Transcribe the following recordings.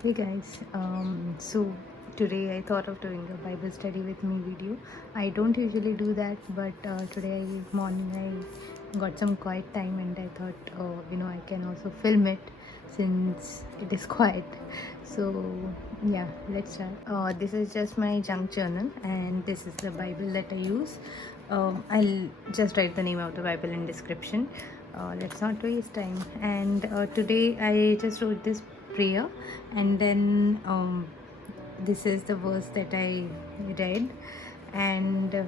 Hey guys, so today I thought of doing a Bible study with me video. I don't usually do that, but today morning I got some quiet time and I thought, I can also film it since it is quiet. So yeah, let's start. This is just my junk journal and this is the Bible that I use. I'll just write the name of the Bible in description. Let's not waste time. And today I just wrote this prayer, and then this is the verse that I read, and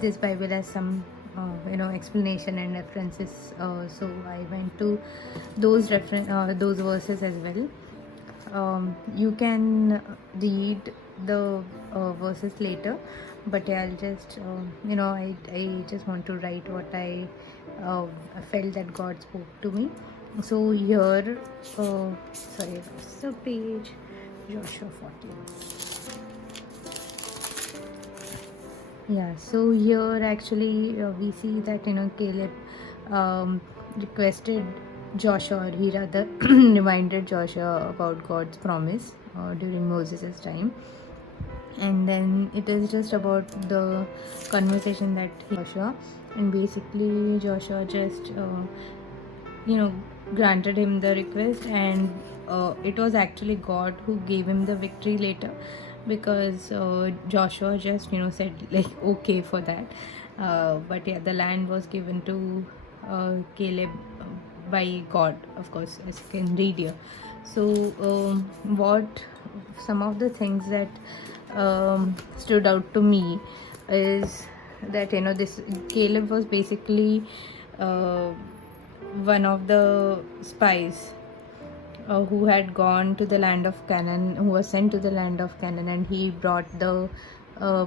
this Bible has some explanation and references. So I went to those verses as well. You can read the verses later, but yeah, I'll just I just want to write what I felt that God spoke to me. So here, sorry, I lost the page. Joshua 14. Yeah, so here actually we see that Caleb requested Joshua, or he rather reminded Joshua about God's promise during Moses' time, and then it is just about the conversation that Joshua, and basically Joshua just granted him the request, and it was actually God who gave him the victory later, because Joshua just said like okay for that, but yeah, the land was given to Caleb by God, of course, as you can read here. So what some of the things that stood out to me is that this Caleb was basically uh, one of the spies who had gone to the land of Canaan, who was sent to the land of Canaan, and he brought the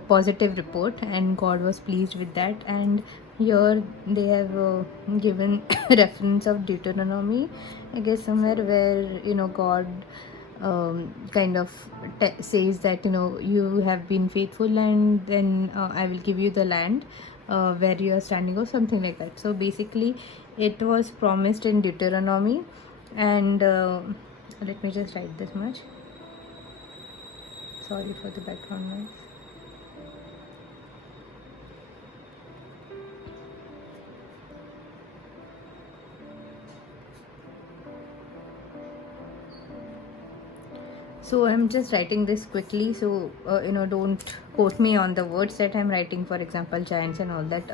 positive report, and God was pleased with that. And here they have given reference of Deuteronomy, I guess, somewhere where God kind of says that you have been faithful, and then I will give you the land where you are standing, or something like that. So basically it was promised in Deuteronomy, and let me just write this much. Sorry for the background noise. So I'm just writing this quickly, so don't quote me on the words that I'm writing. For example, giants and all that,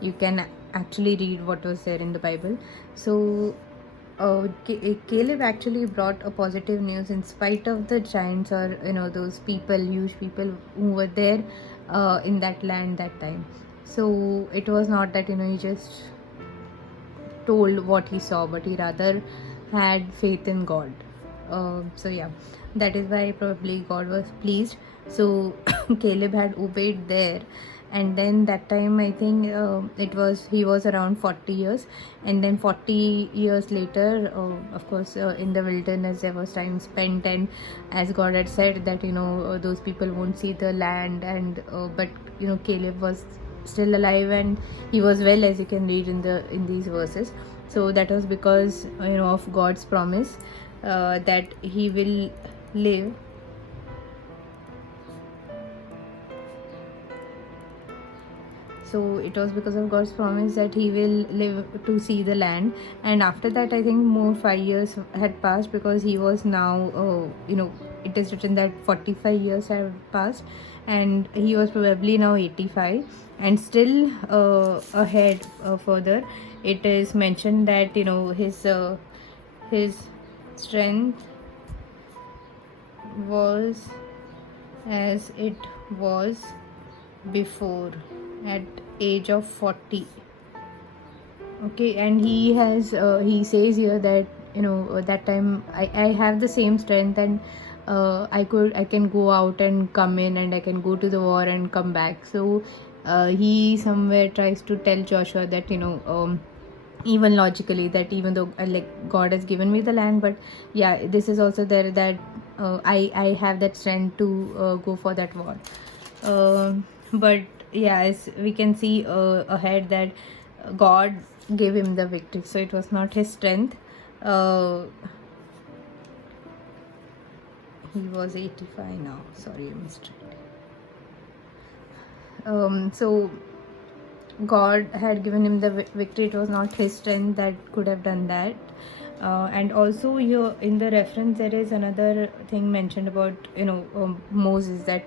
you can actually read what was there in the Bible. So Caleb actually brought a positive news in spite of the giants, or those people, huge people who were there in that land that time. So it was not that he just told what he saw, but he rather had faith in God. So yeah, that is why probably God was pleased. So Caleb had obeyed there, and then that time I think he was around 40 years, and then 40 years later, of course, in the wilderness there was time spent, and as God had said that those people won't see the land, and but Caleb was still alive, and he was well, as you can read in these verses. So that was because of God's promise that he will live. So it was because of God's promise that he will live to see the land. And after that, I think more 5 years had passed, because he was now, it is written that 45 years have passed, and he was probably now 85. And still ahead further, it is mentioned that his strength was as it was before at age of 40. Okay, and he says here that that time I have the same strength, and I can go out and come in, and I can go to the war and come back. So he somewhere tries to tell Joshua that even logically, that even though like God has given me the land, but yeah, this is also there that I have that strength to go for that war. But yeah, as we can see ahead, that God gave him the victory, so it was not his strength. he was 85 now. Sorry, I missed it. So God had given him the victory. It was not his strength that could have done that. And also here in the reference there is another thing mentioned about Moses, that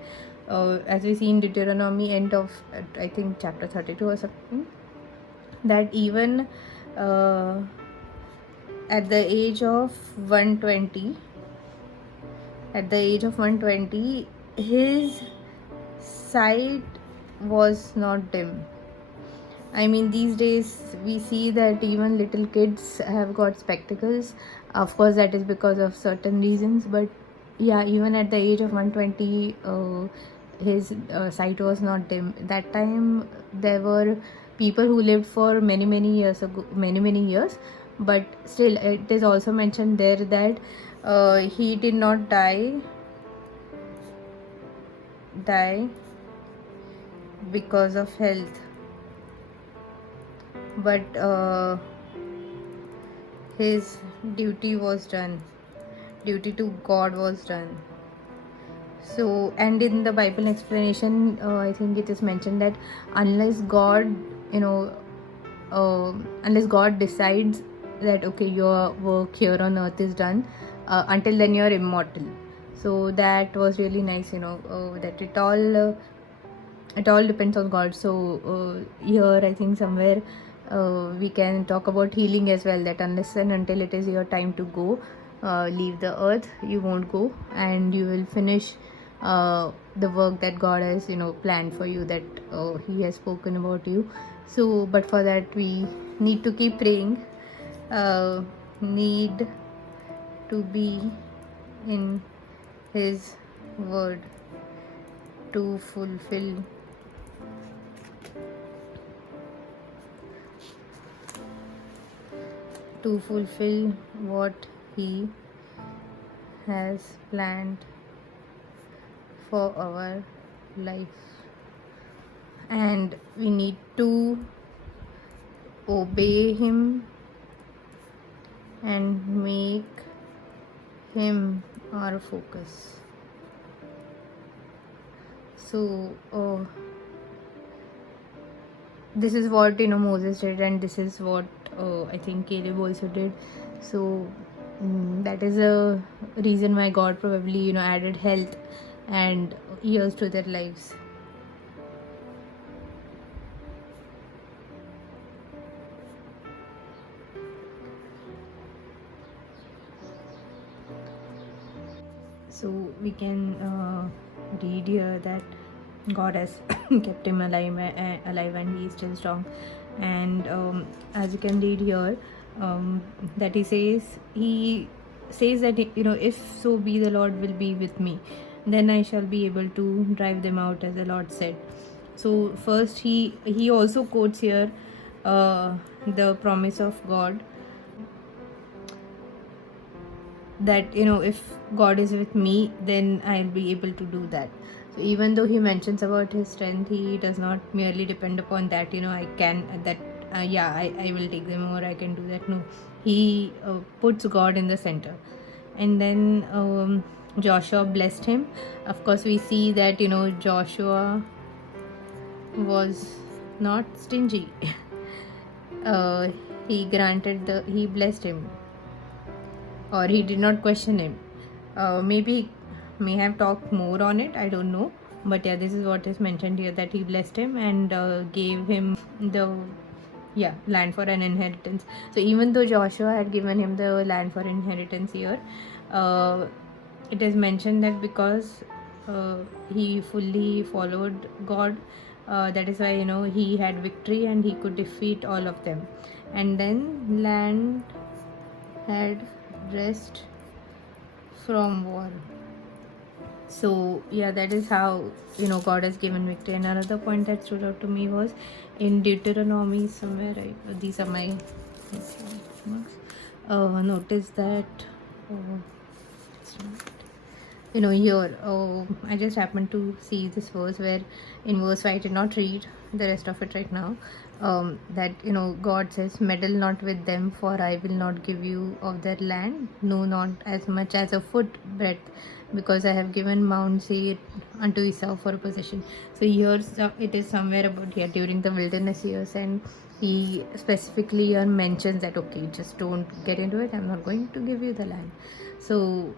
as we see in Deuteronomy end of I think chapter 32 or something, that even at the age of 120 his sight was not dim. I mean, these days we see that even little kids have got spectacles. Of course, that is because of certain reasons, but yeah, even at the age of 120, his sight was not dim. That time, there were people who lived for many years, but still, it is also mentioned there that he did not die because of health, but his duty to God was done. So, and in the Bible explanation, I think it is mentioned that unless God decides that okay, your work here on earth is done, until then you're immortal. So that was really nice, that it all depends on God. So here I think somewhere we can talk about healing as well, that unless and until it is your time to go, leave the earth, you won't go, and you will finish the work that God has planned for you, that he has spoken about you. So but for that we need to keep praying, need to be in his word to fulfill what he has planned for our life, and we need to obey him and make him our focus. So this is what Moses did, and this is what I think Caleb also did. So that is a reason why God probably added health and years to their lives. So we can read here that God has kept him alive and he is still strong. And as you can read here, that he says that if so be the Lord will be with me, then I shall be able to drive them out, as the Lord said. So first he also quotes here the promise of God, that if God is with me, then I'll be able to do that. So even though he mentions about his strength, he does not merely depend upon that I can that I will take them, or I can do that. No, he puts God in the center. And then Joshua blessed him. Of course, we see that Joshua was not stingy. He blessed him, or he did not question him. Maybe may have talked more on it, I don't know, but yeah, this is what is mentioned here, that he blessed him and gave him the land for an inheritance. So even though Joshua had given him the land for inheritance here, it is mentioned that because he fully followed God, that is why he had victory and he could defeat all of them. And then land had rest from war. So yeah, that is how God has given victory. And another point that stood out to me was in Deuteronomy somewhere. These are my marks. Notice that here I just happened to see this verse where in verse 5 I did not read the rest of it right now, that God says, meddle not with them, for I will not give you of their land, no, not as much as a foot breadth, because I have given Mount Seir unto Esau for a possession. So here it is somewhere about here during the wilderness years, and he specifically here mentions that, okay, just don't get into it, I'm not going to give you the land. So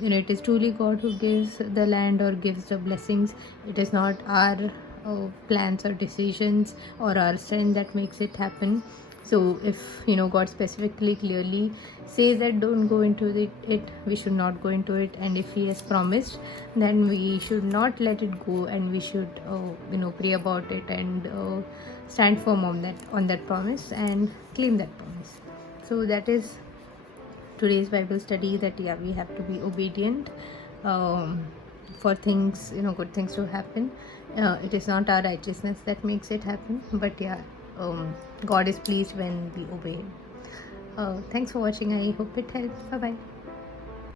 it is truly God who gives the land or gives the blessings. It is not our plans or decisions or our strength that makes it happen. So if God specifically clearly says that don't go into it, we should not go into it. And if he has promised, then we should not let it go, and we should pray about it, and stand firm on that promise and claim that promise. So that is today's Bible study, that we have to be obedient for things, good things to happen. It is not our righteousness that makes it happen, but God is pleased when we obey. Thanks for watching. I hope it helps. Bye bye.